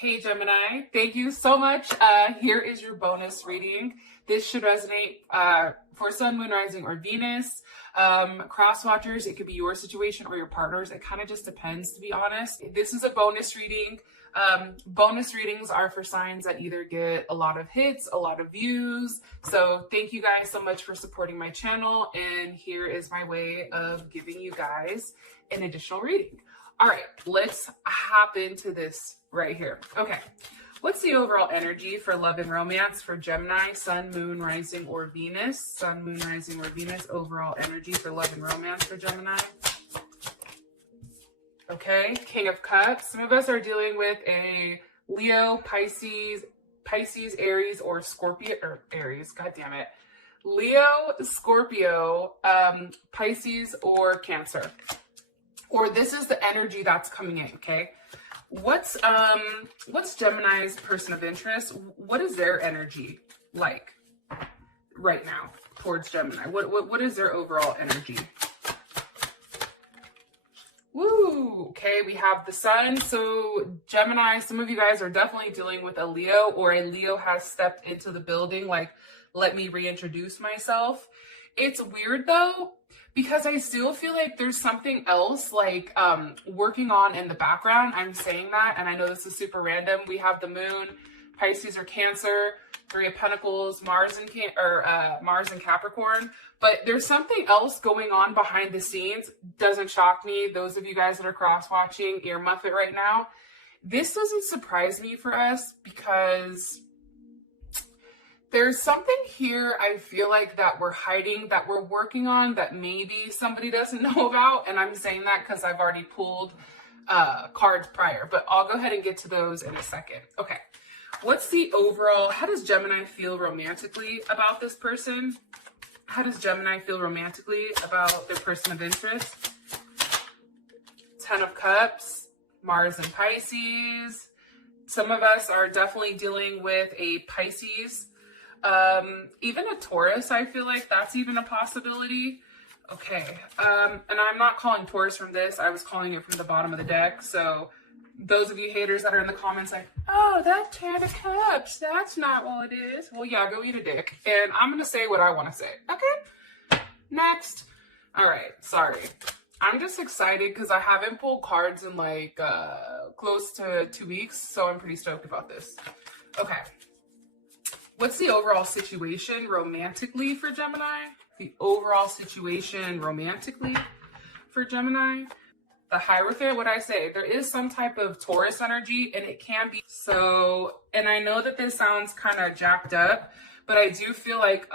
Hey Gemini, thank you so much. Here is your bonus reading. This should resonate for Sun, Moon, Rising, or Venus. Cross watchers, it could be your situation or your partner's. It kind of just depends, to be honest. This is a bonus reading. Bonus readings are for signs that either get a lot of hits, a lot of views. So thank you guys so much for supporting my channel. And here is my way of giving you guys an additional reading. All right, let's hop into this right here. Okay, what's the overall energy for love and romance for Gemini, Sun, Moon, Rising, or Venus? Sun, Moon, Rising, or Venus, overall energy for love and romance for Gemini. Okay, King of Cups. Some of us are dealing with a Leo, Pisces, Aries, or Scorpio, or Aries, god damn it. Leo, Scorpio, Pisces, or Cancer. Or this is the energy that's coming in, okay? What's Gemini's person of interest? What is their energy like right now towards Gemini? What is their overall energy? Woo! Okay, we have the Sun. So Gemini, some of you guys are definitely dealing with a Leo, or a Leo has stepped into the building, like, let me reintroduce myself. It's weird though, because I still feel like there's something else like working on in the background. I'm saying that, and I know this is super random. We have the Moon, Pisces or Cancer, Three of Pentacles, Mars and Capricorn. But there's something else going on behind the scenes. Doesn't shock me. Those of you guys that are cross-watching, earmuff it right now. This doesn't surprise me for us because there's something here I feel like that we're hiding, that we're working on, that maybe somebody doesn't know about. And I'm saying that because I've already pulled cards prior, but I'll go ahead and get to those in a second. Okay, what's the overall, how does Gemini feel romantically about this person? How does Gemini feel romantically about their person of interest? Ten of Cups, Mars and Pisces. Some of us are definitely dealing with a Pisces. Even a Taurus, I feel like that's even a possibility. Okay, and I'm not calling Taurus from this. I was calling it from the bottom of the deck. So those of you haters that are in the comments like, oh, that's Ten of Cups, that's not what it is. Well, yeah, go eat a dick. And I'm going to say what I want to say. Okay, next. All right, sorry. I'm just excited because I haven't pulled cards in like close to 2 weeks. So I'm pretty stoked about this. Okay. What's the overall situation romantically for Gemini? The overall situation romantically for Gemini? The Hierophant, what I say, there is some type of Taurus energy, and it can be so, and I know that this sounds kind of jacked up, but I do feel like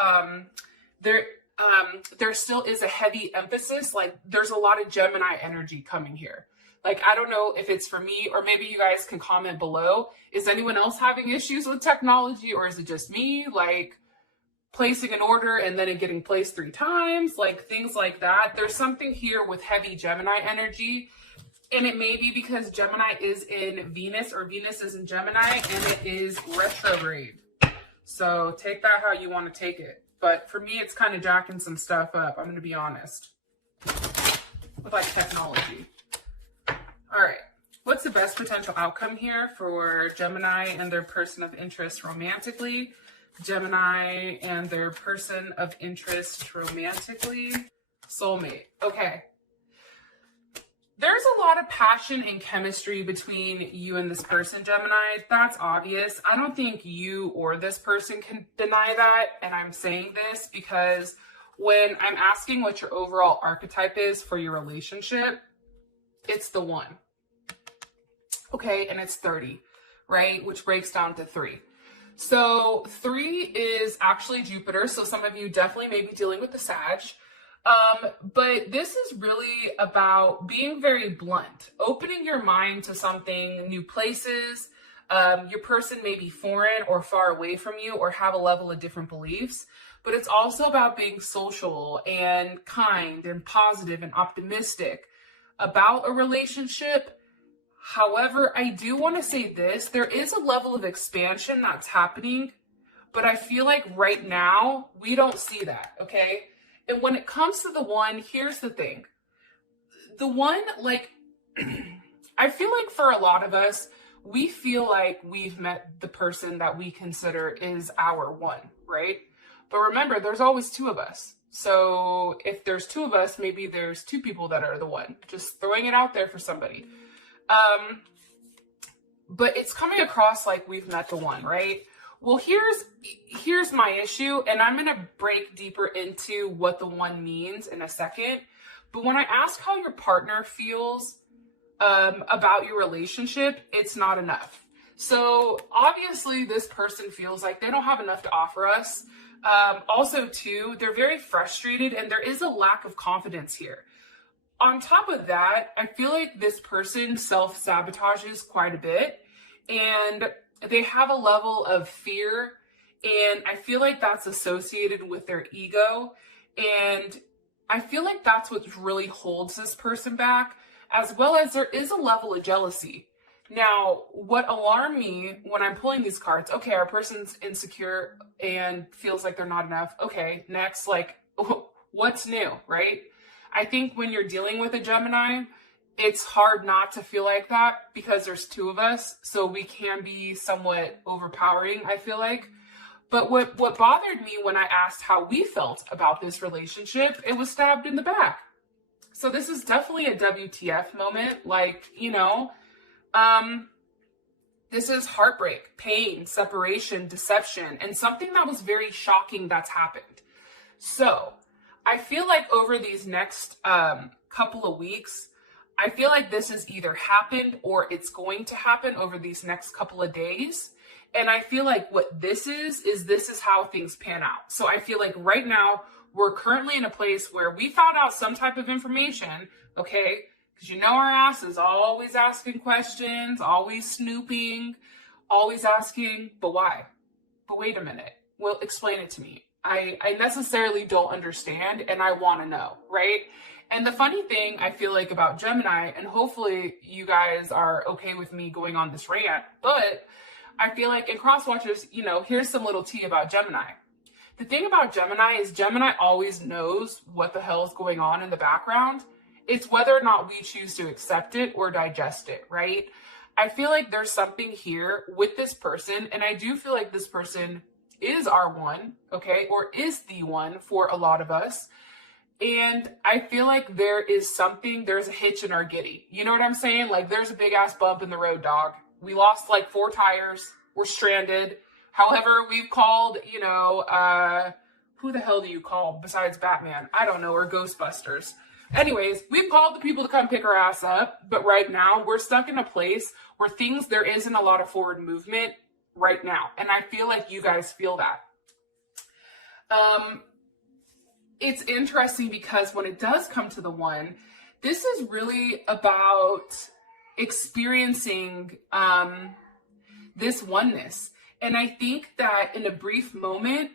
there still is a heavy emphasis, like there's a lot of Gemini energy coming here. Like, I don't know if it's for me, or maybe you guys can comment below. Is anyone else having issues with technology, or is it just me? Like, placing an order and then it getting placed 3 times, like things like that. There's something here with heavy Gemini energy. And it may be because Gemini is in Venus, or Venus is in Gemini, and it is retrograde. So take that how you want to take it. But for me, it's kind of jacking some stuff up. I'm going to be honest. With like technology. All right, what's the best potential outcome here for Gemini and their person of interest romantically? Gemini and their person of interest romantically. Soulmate. Okay. There's a lot of passion and chemistry between you and this person, Gemini. That's obvious. I don't think you or this person can deny that. And I'm saying this because when I'm asking what your overall archetype is for your relationship, it's the 1. Okay, and it's 30, right? Which breaks down to 3. So 3 is actually Jupiter. So some of you definitely may be dealing with the Sag. But this is really about being very blunt, opening your mind to something, new places. Your person may be foreign or far away from you, or have a level of different beliefs. But it's also about being social and kind and positive and optimistic about a relationship. However, I do want to say this, there is a level of expansion that's happening, but I feel like right now we don't see that, okay? And when it comes to the 1, here's the thing. The 1, like, I feel like for a lot of us, we feel like we've met the person that we consider is our one, right? But remember, there's always two of us. So if there's two of us, maybe there's two people that are the one. Just throwing it out there for somebody. But it's coming across like we've met the one, right? Well, here's my issue, and I'm going to break deeper into what the one means in a second. But when I ask how your partner feels about your relationship, it's not enough. So obviously this person feels like they don't have enough to offer us. Also too, they're very frustrated and there is a lack of confidence here. On top of that, I feel like this person self-sabotages quite a bit and they have a level of fear, and I feel like that's associated with their ego, and I feel like that's what really holds this person back, as well as there is a level of jealousy. Now, what alarmed me when I'm pulling these cards, okay, our person's insecure and feels like they're not enough. Okay, next, like, what's new, right? I think when you're dealing with a Gemini, it's hard not to feel like that because there's two of us, so we can be somewhat overpowering, I feel like. But what bothered me when I asked how we felt about this relationship, it was stabbed in the back. So this is definitely a WTF moment. Like, this is heartbreak, pain, separation, deception, and something that was very shocking that's happened. So I feel like over these next couple of weeks, I feel like this has either happened or it's going to happen over these next couple of days. And I feel like what this is how things pan out. So I feel like right now we're currently in a place where we found out some type of information, okay? Because our ass is always asking questions, always snooping, always asking, but why? But wait a minute. Well, explain it to me. I necessarily don't understand and I want to know, right? And the funny thing I feel like about Gemini, and hopefully you guys are okay with me going on this rant, but I feel like in cross watchers, here's some little tea about Gemini. The thing about Gemini is Gemini always knows what the hell is going on in the background. It's whether or not we choose to accept it or digest it, right? I feel like there's something here with this person, and I do feel like this person is our one, okay, or is the one for a lot of us. And I feel like there's a hitch in our giddy. You know what I'm saying? Like there's a big ass bump in the road, dog. We lost like 4 tires. We're stranded. However, we've called, who the hell do you call besides Batman? I don't know, or Ghostbusters. Anyways, we've called the people to come pick our ass up. But right now we're stuck in a place where there isn't a lot of forward movement right now. And I feel like you guys feel that. It's interesting because when it does come to the one, this is really about experiencing this oneness. And I think that in a brief moment,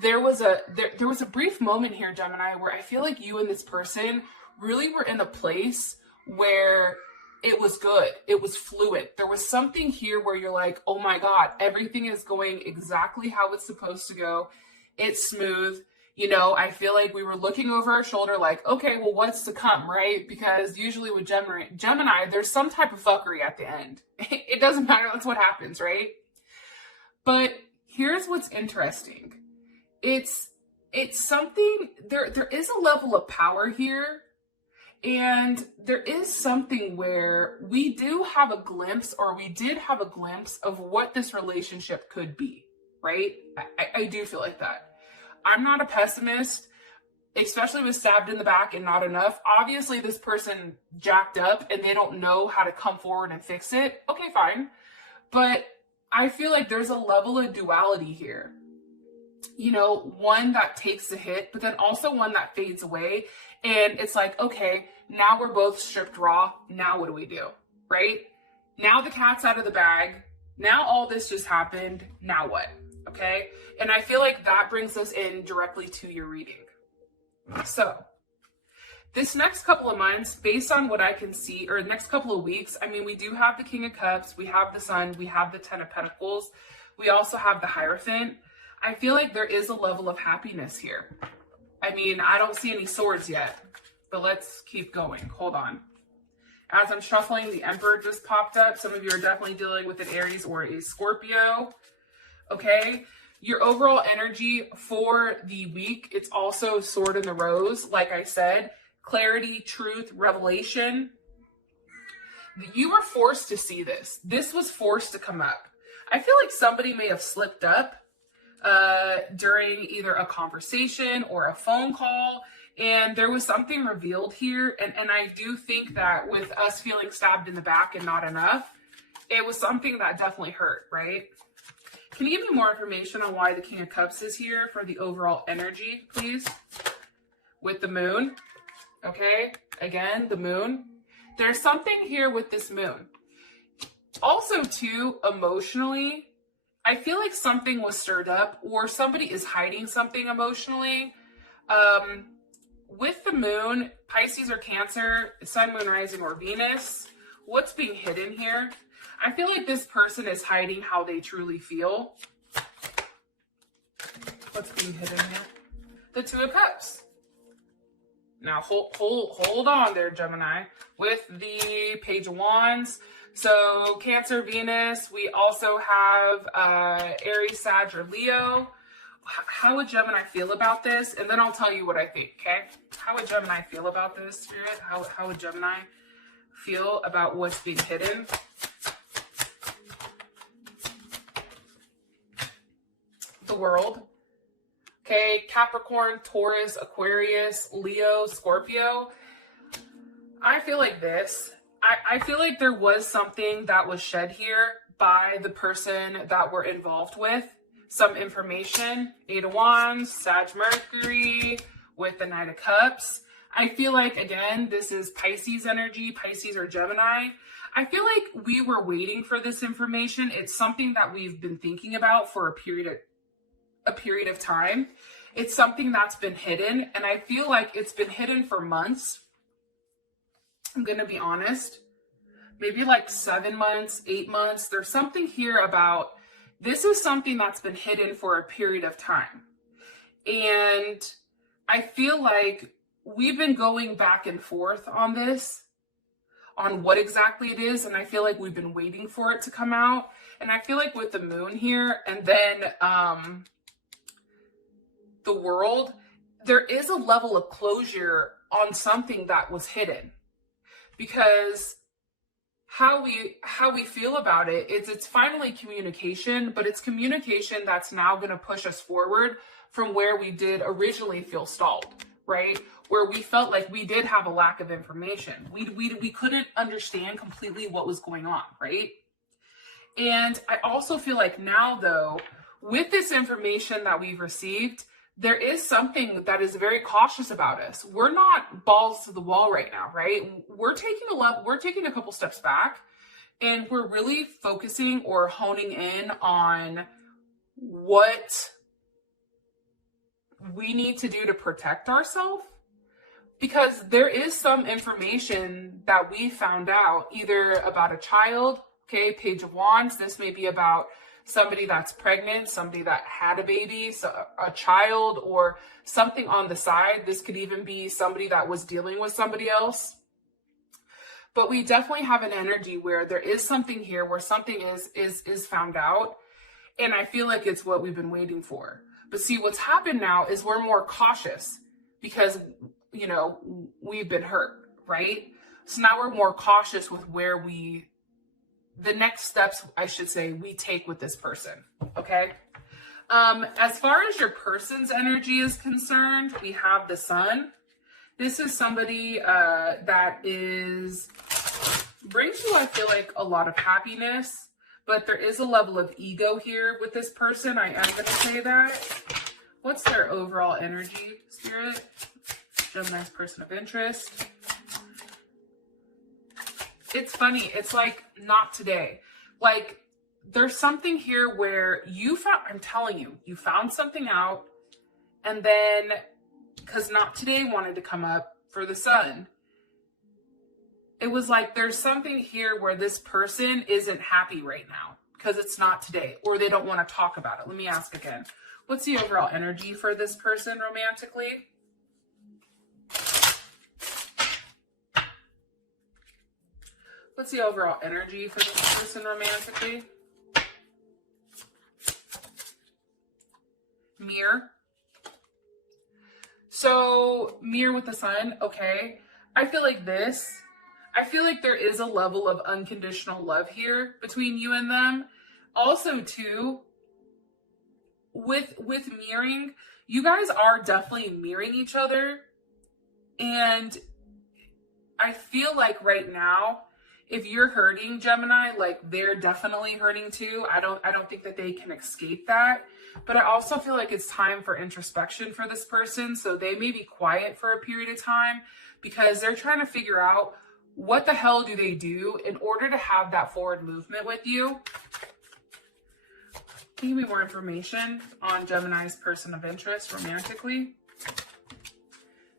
there was a brief moment here, Gemini, where I feel like you and this person really were in a place where it was good. It was fluid. There was something here where you're like, oh my God, everything is going exactly how it's supposed to go. It's smooth. I feel like we were looking over our shoulder like, okay, well, what's to come, right? Because usually with Gemini, there's some type of fuckery at the end. It doesn't matter. That's what happens, right? But here's what's interesting. It's something, there is a level of power here. And there is something where we did have a glimpse of what this relationship could be, right? I do feel like that. I'm not a pessimist, especially with stabbed in the back and not enough. Obviously, this person jacked up and they don't know how to come forward and fix it. Okay, fine. But I feel like there's a level of duality here. One that takes the hit, but then also one that fades away. And it's like, okay, now we're both stripped raw. Now what do we do? Right? Now the cat's out of the bag. Now all this just happened. Now what? Okay? And I feel like that brings us in directly to your reading. So this next couple of months, based on what I can see, or next couple of weeks, we do have the King of Cups, we have the Sun, we have the 10 of Pentacles, we also have the Hierophant. I feel like there is a level of happiness here. I don't see any swords yet, but let's keep going. Hold on. As I'm shuffling, the Emperor just popped up. Some of you are definitely dealing with an Aries or a Scorpio. Okay. Your overall energy for the week, it's also Sword in the Rose. Like I said, clarity, truth, revelation. You were forced to see this. This was forced to come up. I feel like somebody may have slipped up during either a conversation or a phone call, and there was something revealed here. And I do think that with us feeling stabbed in the back and not enough, it was something that definitely hurt, right? Can you give me more information on why the King of Cups is here for the overall energy, please? With the moon, okay? Again, the moon. There's something here with this moon. Also, too, emotionally, I feel like something was stirred up or somebody is hiding something emotionally. With the moon, Pisces or Cancer, Sun, Moon, Rising, or Venus, what's being hidden here? I feel like this person is hiding how they truly feel. What's being hidden here? The Two of Cups. Now, hold on there, Gemini. With the Page of Wands. So, Cancer, Venus. We also have Aries, Sag, or Leo. How would Gemini feel about this? And then I'll tell you what I think, okay? How would Gemini feel about this, Spirit? How would Gemini feel about what's being hidden? The World. Okay, Capricorn, Taurus, Aquarius, Leo, Scorpio. I feel like this. I feel like there was something that was shed here by the person that we're involved with. Some information. Eight of Wands, Sag, Mercury, with the Knight of Cups. I feel like, again, this is Pisces energy, Pisces or Gemini. I feel like we were waiting for this information. It's something that we've been thinking about for a period of time. It's something that's been hidden, and I feel like it's been hidden for months. I'm gonna be honest, maybe like 7 months, 8 months. There's something here about this is something that's been hidden for a period of time. And I feel like we've been going back and forth on this, on what exactly it is. And I feel like we've been waiting for it to come out. And I feel like with the moon here and then the World, there is a level of closure on something that was hidden. Because how we feel about it is it's finally communication, but it's communication that's now going to push us forward from where we did originally feel stalled, right? Where we felt like we did have a lack of information. We couldn't understand completely what was going on, right? And I also feel like now, though, with this information that we've received, there is something that is very cautious about us. We're not balls to the wall right now, right? We're taking a couple steps back, and we're really focusing or honing in on what we need to do to protect ourselves. Because there is some information that we found out either about a child, okay, Page of Wands. This may be about somebody that's pregnant, somebody that had a baby, so a child, or something on the side. This could even be somebody that was dealing with somebody else. But we definitely have an energy where there is something here where something is found out. And I feel like it's what we've been waiting for. But see, what's happened now is we're more cautious because, you know, we've been hurt, right? So now we're more cautious with where the next steps, I should say, we take with this person, okay? As far as your person's energy is concerned, we have the Sun. This is somebody that brings you, I feel like, a lot of happiness, but there is a level of ego here with this person. I am going to say that. What's their overall energy, Spirit? Gemini's person of interest. It's funny. It's like, not today. Like, there's something here where I'm telling you, you found something out, and then, because not today wanted to come up for the Sun, it was like, there's something here where this person isn't happy right now because it's not today, or they don't want to talk about it. Let me ask again. What's the overall energy for this person romantically? What's the overall energy for this person romantically? Mirror. So mirror with the sun. Okay. I feel like there is a level of unconditional love here between you and them. Also too, with mirroring, you guys are definitely mirroring each other. And I feel like right now, if you're hurting, Gemini, like they're definitely hurting too. I don't think that they can escape that. But I also feel like it's time for introspection for this person. So they may be quiet for a period of time because they're trying to figure out what the hell do they do in order to have that forward movement with you. Can you give me more information on Gemini's person of interest romantically?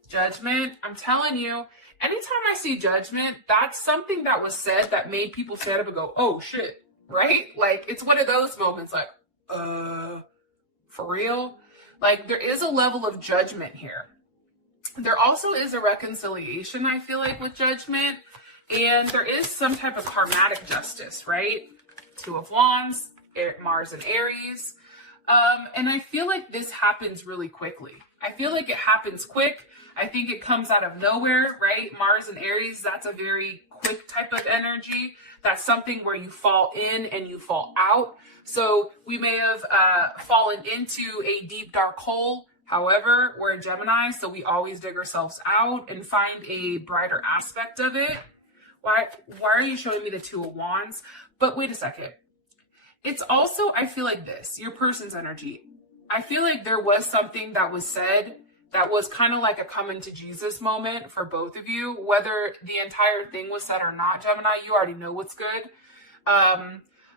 Judgment. I'm telling you, anytime I see judgment, that's something that was said that made people stand up and go, oh shit, right? Like it's one of those moments like, for real? Like there is a level of judgment here. There also is a reconciliation, I feel like, with judgment. And there is some type of karmatic justice, right? Two of Wands, Mars and Aries. And I feel like this happens really quickly. I feel like it happens quick. I think it comes out of nowhere, right? Mars and Aries, that's a very quick type of energy. That's something where you fall in and you fall out. So we may have fallen into a deep, dark hole. However, we're a Gemini, so we always dig ourselves out and find a brighter aspect of it. Why are you showing me the Two of Wands? But wait a second. It's also, I feel like this, your person's energy. I feel like there was something that was said that was kind of like a coming to Jesus moment for both of you. Whether the entire thing was said or not, Gemini, you already know what's good.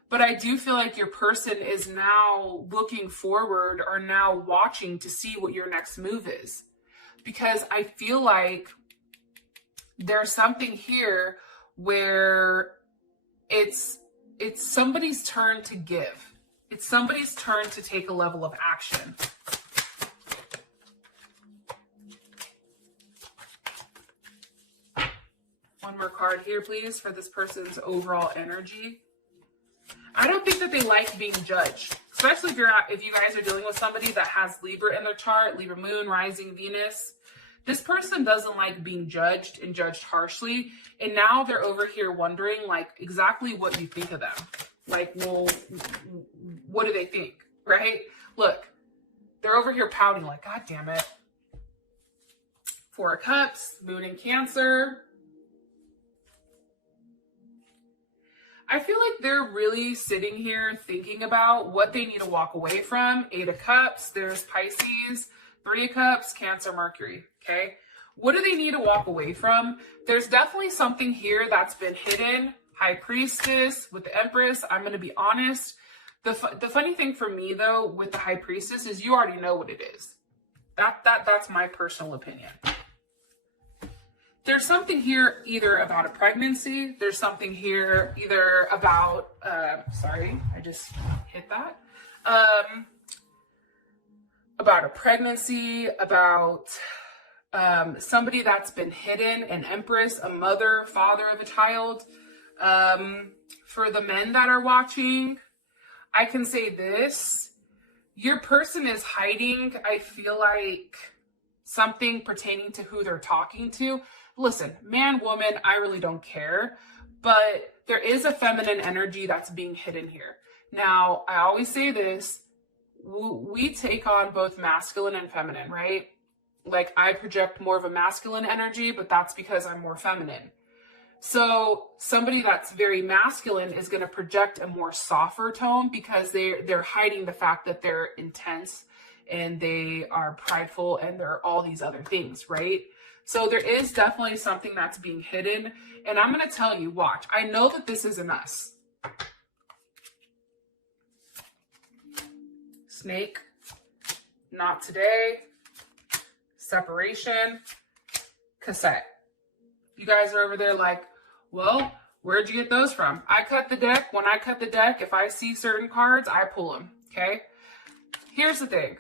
But I do feel like your person is now looking forward or now watching to see what your next move is. Because I feel like there's something here where it's somebody's turn to give. It's somebody's turn to take a level of action. One more card here, please, for this person's overall energy. I don't think that they like being judged, especially if you guys are dealing with somebody that has Libra in their chart, Libra moon, rising Venus. This person doesn't like being judged and judged harshly. And now they're over here wondering like exactly what you think of them. Like, well, what do they think, right? Look, they're over here pouting like, God damn it. Four of Cups, moon in Cancer. I feel like they're really sitting here thinking about what they need to walk away from. Eight of Cups, there's Pisces, Three of Cups, Cancer, Mercury, okay? What do they need to walk away from? There's definitely something here that's been hidden. High Priestess with the Empress, I'm going to be honest. The funny thing for me, though, with the High Priestess is you already know what it is. That's my personal opinion. There's something here either about a pregnancy. There's something here either about, sorry, I just hit that. About a pregnancy, about somebody that's been hidden, an empress, a mother, father of a child. For the men that are watching, I can say this. Your person is hiding, I feel like, something pertaining to who they're talking to. Listen, man, woman, I really don't care. But there is a feminine energy that's being hidden here. Now, I always say this. We take on both masculine and feminine, right? Like, I project more of a masculine energy, but that's because I'm more feminine. So somebody that's very masculine is going to project a more softer tone because they're hiding the fact that they're intense and they are prideful and they're all these other things, right? So there is definitely something that's being hidden. And I'm going to tell you, watch. I know that this isn't us. Snake. Not today. Separation. Cassette. You guys are over there like, well, where'd you get those from? I cut the deck. When I cut the deck, if I see certain cards, I pull them, okay? Here's the thing.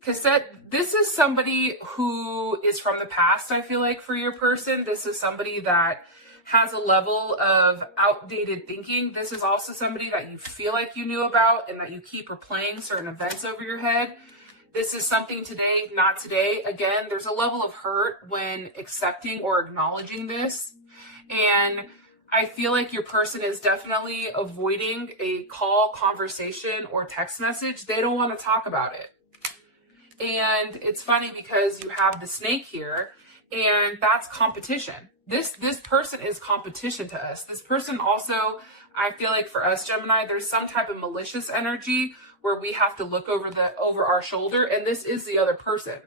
Cassette, this is somebody who is from the past, I feel like, for your person. This is somebody that has a level of outdated thinking. This is also somebody that you feel like you knew about and that you keep replaying certain events over your head. This is something today, not today. Again, there's a level of hurt when accepting or acknowledging this. And I feel like your person is definitely avoiding a call, conversation, or text message. They don't want to talk about it. And it's funny because you have the snake here, and that's competition. This person is competition to us. This person also, I feel like for us, Gemini, there's some type of malicious energy where we have to look over our shoulder, and this is the other person.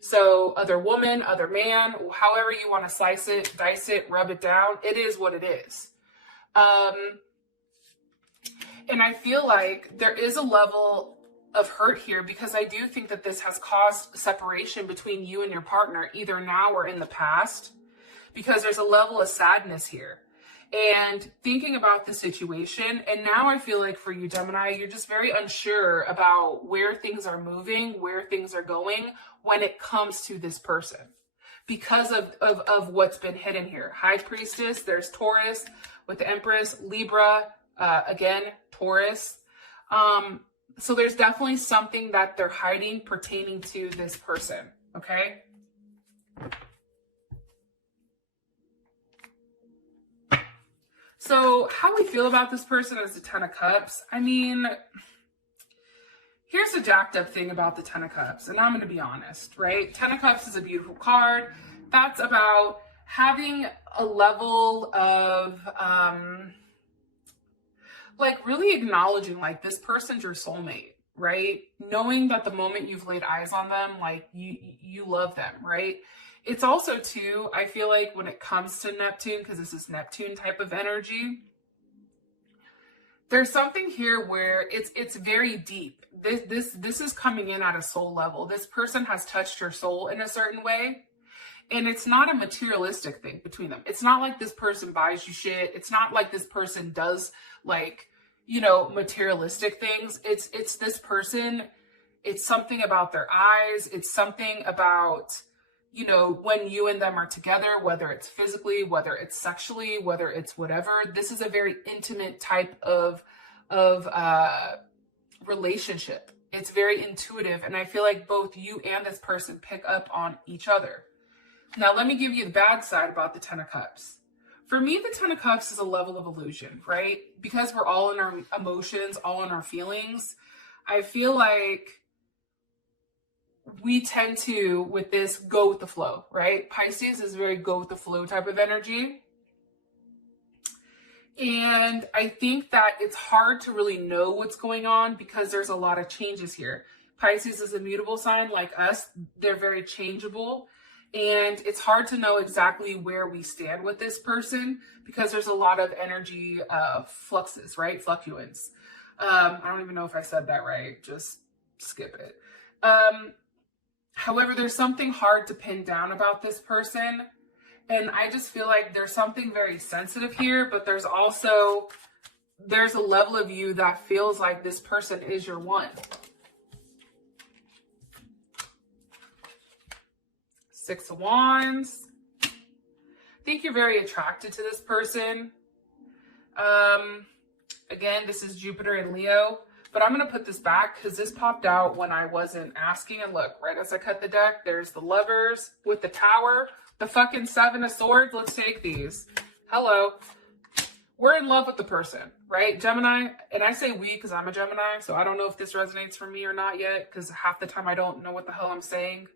So other woman, other man, however you want to slice it, dice it, rub it down, it is what it is. And I feel like there is a level of hurt here because I do think that this has caused separation between you and your partner, either now or in the past, because there's a level of sadness here. And thinking about the situation, and now I feel like for you, Gemini, you're just very unsure about where things are moving, where things are going when it comes to this person because of what's been hidden here. High Priestess, there's Taurus with the Empress, Libra, again, Taurus. So there's definitely something that they're hiding pertaining to this person, okay? So how we feel about this person is the Ten of Cups. I mean, here's the jacked up thing about the Ten of Cups, and I'm going to be honest, right? Ten of Cups is a beautiful card. That's about having a level of, like really acknowledging like this person's your soulmate, right? Knowing that the moment you've laid eyes on them, like you love them, right? It's also too, I feel like when it comes to Neptune, because this is Neptune type of energy, there's something here where it's very deep. This is coming in at a soul level. This person has touched your soul in a certain way. And it's not a materialistic thing between them. It's not like this person buys you shit. It's not like this person does like, you know, materialistic things. It's this person. It's something about their eyes. It's something about, you know, when you and them are together, whether it's physically, whether it's sexually, whether it's whatever. This is a very intimate type of relationship. It's very intuitive. And I feel like both you and this person pick up on each other. Now, let me give you the bad side about the Ten of Cups. For me, the Ten of Cups is a level of illusion, right? Because we're all in our emotions, all in our feelings. I feel like we tend to, with this, go with the flow, right? Pisces is very go with the flow type of energy. And I think that it's hard to really know what's going on because there's a lot of changes here. Pisces is a mutable sign like us. They're very changeable. And it's hard to know exactly where we stand with this person because there's a lot of energy fluxes, right? Fluctuance. I don't even know if I said that right. Just skip it. However, there's something hard to pin down about this person. And I just feel like there's something very sensitive here, but there's a level of you that feels like this person is your one. Six of Wands. I think you're very attracted to this person. Again, this is Jupiter and Leo. But I'm going to put this back because this popped out when I wasn't asking. And look, right as I cut the deck, there's the Lovers with the Tower, the fucking Seven of Swords. Let's take these. Hello. We're in love with the person, right? Gemini, and I say we because I'm a Gemini, so I don't know if this resonates for me or not yet because half the time I don't know what the hell I'm saying.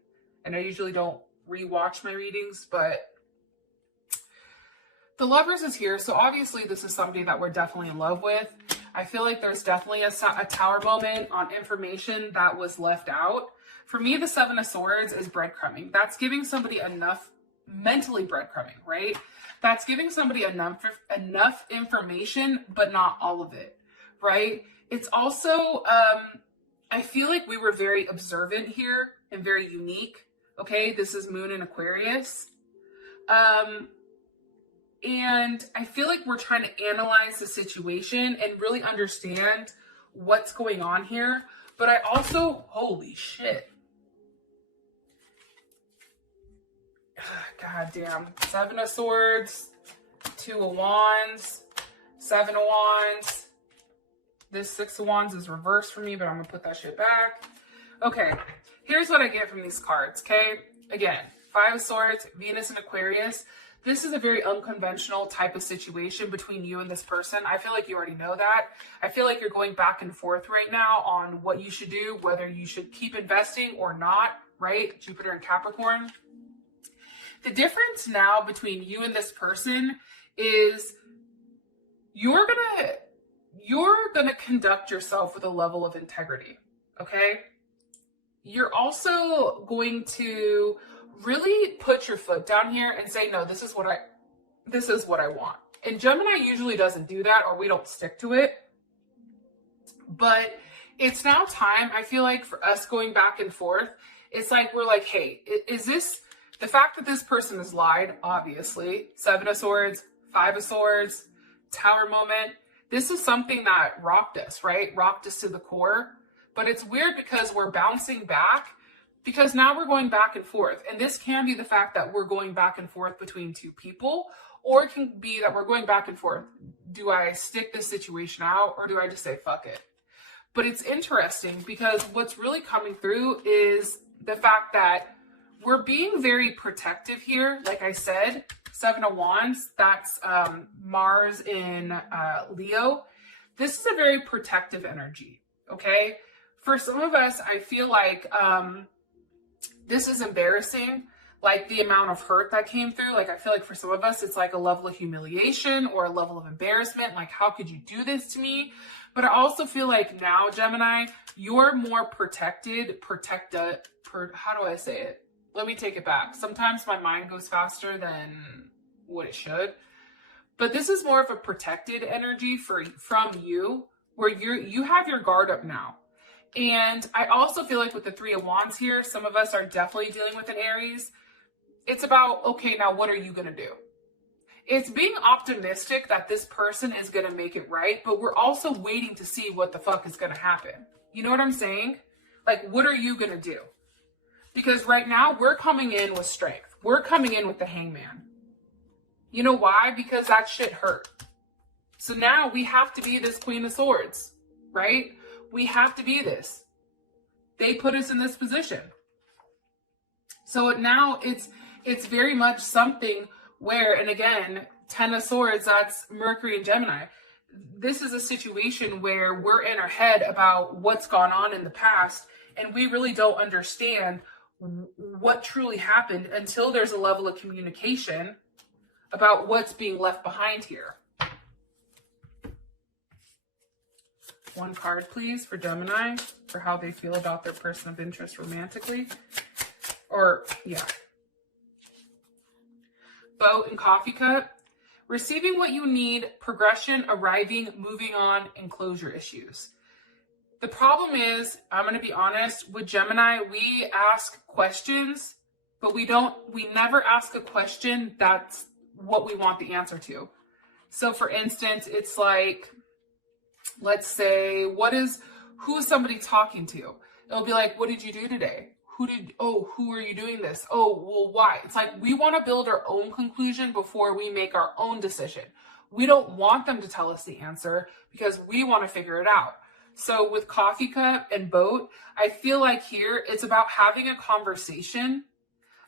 And I usually don't rewatch my readings, but the Lovers is here. So obviously this is somebody that we're definitely in love with. I feel like there's definitely a tower moment on information that was left out. For me, the Seven of Swords is breadcrumbing. That's giving somebody enough, mentally breadcrumbing, right? That's giving somebody enough information, but not all of it, right? It's also, I feel like we were very observant here and very unique. Okay, this is Moon in Aquarius. And I feel like we're trying to analyze the situation and really understand what's going on here. But I also, holy shit. God damn. Seven of Swords, Two of Wands, Seven of Wands. This Six of Wands is reversed for me, but I'm going to put that shit back. Okay, here's what I get from these cards, okay? Again, Five of Swords, Venus and Aquarius. This is a very unconventional type of situation between you and this person. I feel like you already know that. I feel like you're going back and forth right now on what you should do, whether you should keep investing or not, right? Jupiter and Capricorn. The difference now between you and this person is you're gonna conduct yourself with a level of integrity, okay? You're also going to really put your foot down here and say, no, this is what I want. And Gemini usually doesn't do that, or we don't stick to it. But it's now time, I feel like, for us going back and forth. It's like, we're like, hey, is this the fact that this person has lied? Obviously, Seven of Swords, Five of Swords, Tower moment. This is something that rocked us, right? Rocked us to the core. But it's weird because we're bouncing back, because now we're going back and forth. And this can be the fact that we're going back and forth between two people, or it can be that we're going back and forth. Do I stick this situation out, or do I just say, fuck it? But it's interesting because what's really coming through is the fact that we're being very protective here. Like I said, Seven of Wands, that's Mars in Leo. This is a very protective energy, okay? For some of us, I feel like this is embarrassing, like the amount of hurt that came through. Like, I feel like for some of us, it's like a level of humiliation or a level of embarrassment. Like, how could you do this to me? But I also feel like now, Gemini, you're more protected, how do I say it? Let me take it back. Sometimes my mind goes faster than what it should. But this is more of a protected energy from you, where you have your guard up now. And I also feel like with the Three of Wands here, some of us are definitely dealing with an Aries. It's about, okay, now what are you going to do? It's being optimistic that this person is going to make it right, but we're also waiting to see what the fuck is going to happen. You know what I'm saying? Like, what are you going to do? Because right now, we're coming in with strength. We're coming in with the Hangman. You know why? Because that shit hurt. So now we have to be this Queen of Swords, right? We have to be this. They put us in this position. So now it's very much something where, and again, Ten of Swords, that's Mercury and Gemini. This is a situation where we're in our head about what's gone on in the past, and we really don't understand what truly happened until there's a level of communication about what's being left behind here. One card, please, for Gemini, for how they feel about their person of interest romantically. Or, yeah. Boat and Coffee Cup. Receiving what you need, progression, arriving, moving on, and closure issues. The problem is, I'm going to be honest, with Gemini, we ask questions, but we never ask a question that's what we want the answer to. So for instance, it's like, let's say, who is somebody talking to? It'll be like, what did you do today? Who are you doing this? Oh, well, why? It's like, we want to build our own conclusion before we make our own decision. We don't want them to tell us the answer because we want to figure it out. So with Coffee Cup and Boat, I feel like here it's about having a conversation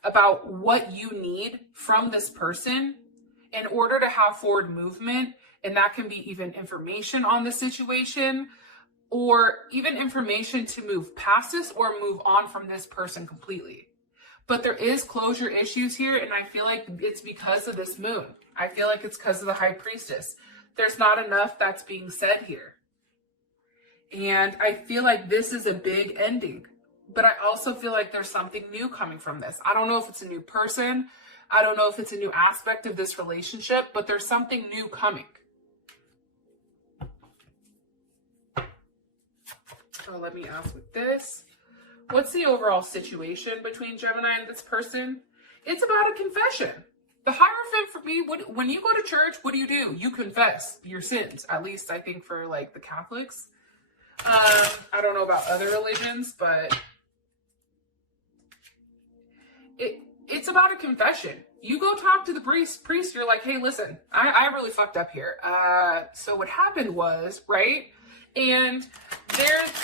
about what you need from this person in order to have forward movement. And that can be even information on the situation, or even information to move past this or move on from this person completely. But there is closure issues here, and I feel like it's because of this moon. I feel like it's because of the High Priestess. There's not enough that's being said here. And I feel like this is a big ending. But I also feel like there's something new coming from this. I don't know if it's a new person. I don't know if it's a new aspect of this relationship, but there's something new coming. So let me ask with this. What's the overall situation between Gemini and this person? It's about a confession. The Hierophant for me, when you go to church, what do? You confess your sins. At least I think for like the Catholics. I don't know about other religions, but it's about a confession. you go talk to the priest. You're like, hey, listen, I really fucked up here. So what happened was, right? And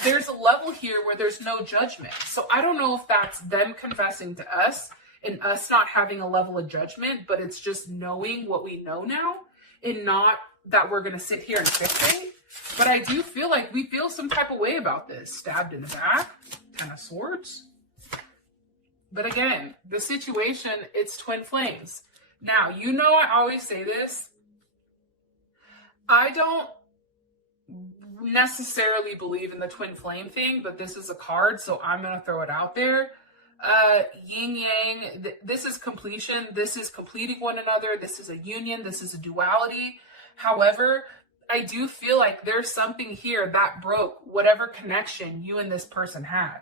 there's a level here where there's no judgment. So I don't know if that's them confessing to us and us not having a level of judgment, but it's just knowing what we know now and not that we're going to sit here and fixate. But I do feel like we feel some type of way about this. Stabbed in the back, 10 of swords. But again, the situation, it's twin flames. Now, you know I always say this. I don't necessarily believe in the twin flame thing, but this is a card, so I'm going to throw it out there. Yin yang, this is completion. This is completing one another. This is a union. This is a duality. However, I do feel like there's something here that broke whatever connection you and this person had.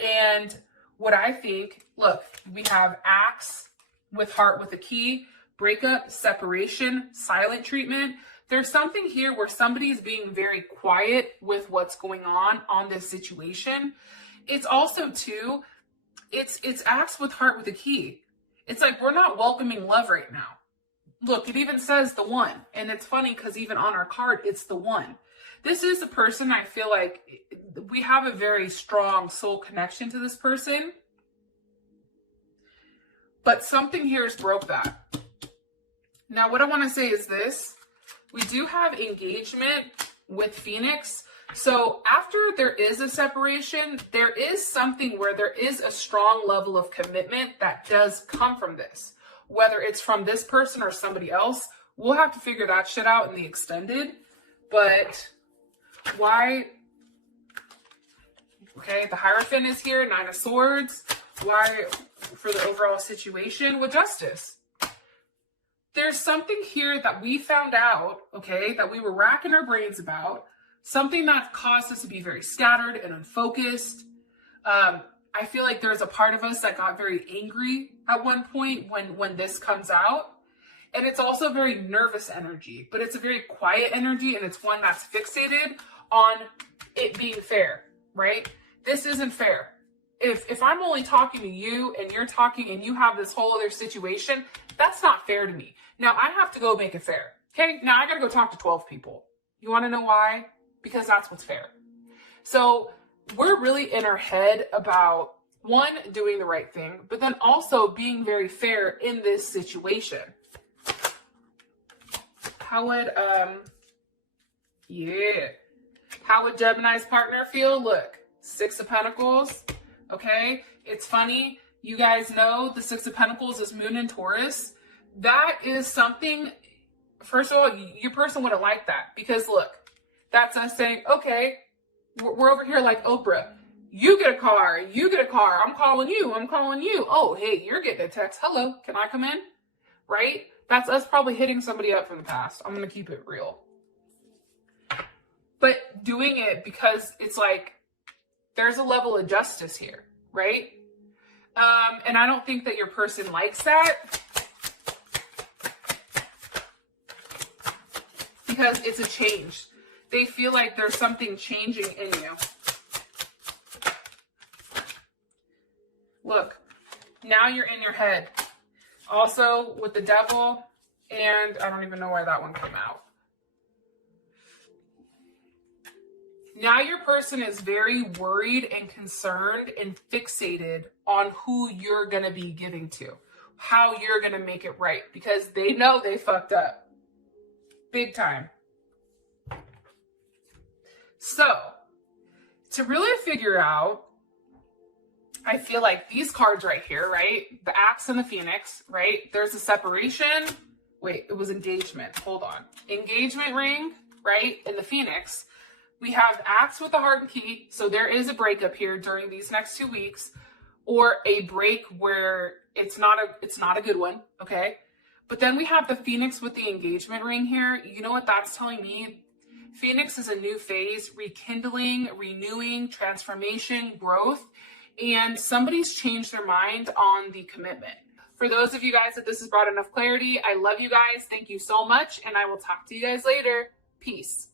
And what I think, look, we have axe with heart with a key, breakup, separation, silent treatment. There's something here where somebody is being very quiet with what's going on this situation. It's also too, it's axe with heart with a key. It's like, we're not welcoming love right now. Look, it even says the one. And it's funny because even on our card, it's the one. This is a person I feel like we have a very strong soul connection to this person. But something here has broke that. Now, what I want to say is this. We do have engagement with Phoenix. So after there is a separation, there is something where there is a strong level of commitment that does come from this. Whether it's from this person or somebody else, we'll have to figure that shit out in the extended. But why? Okay, the Hierophant is here, 9 of Swords. Why? For the overall situation with justice. There's something here that we found out, okay, that we were racking our brains about. Something that caused us to be very scattered and unfocused. I feel like there's a part of us that got very angry at one point when this comes out. And it's also very nervous energy, but it's a very quiet energy, and it's one that's fixated on it being fair, right? This isn't fair. If I'm only talking to you and you're talking and you have this whole other situation, that's not fair to me. Now I have to go make it fair. Okay, now I gotta go talk to 12 people. You wanna know why? Because that's what's fair. So we're really in our head about, one, doing the right thing, but then also being very fair in this situation. How would, how would Gemini's partner feel? Look, 6 of Pentacles, okay? It's funny, you guys know the 6 of Pentacles is Moon in Taurus. That is something, first of all, your person wouldn't like that, because look, that's us saying, okay, we're over here like Oprah. You get a car, I'm calling you. Oh, hey, you're getting a text. Hello, can I come in? Right? That's us probably hitting somebody up from the past. I'm going to keep it real. But doing it because it's like, there's a level of justice here, right? And I don't think that your person likes that. Because it's a change. They feel like there's something changing in you. Look, now you're in your head. Also with the Devil, and I don't even know why that one came out. Now your person is very worried and concerned and fixated on who you're going to be giving to, how you're going to make it right, because they know they fucked up big time. So to really figure out, I feel like these cards right here, right? The Axe and the Phoenix, right? There's a separation. Wait, it was engagement. Hold on. Engagement ring, right? And the Phoenix. We have the Axe with the heart and key. So there is a breakup here during these next 2 weeks, or a break where it's not a good one, okay? But then we have the Phoenix with the engagement ring here. You know what that's telling me? Phoenix is a new phase, rekindling, renewing, transformation, growth. And somebody's changed their mind on the commitment. For those of you guys that this has brought enough clarity, I love you guys. Thank you so much. And I will talk to you guys later. Peace.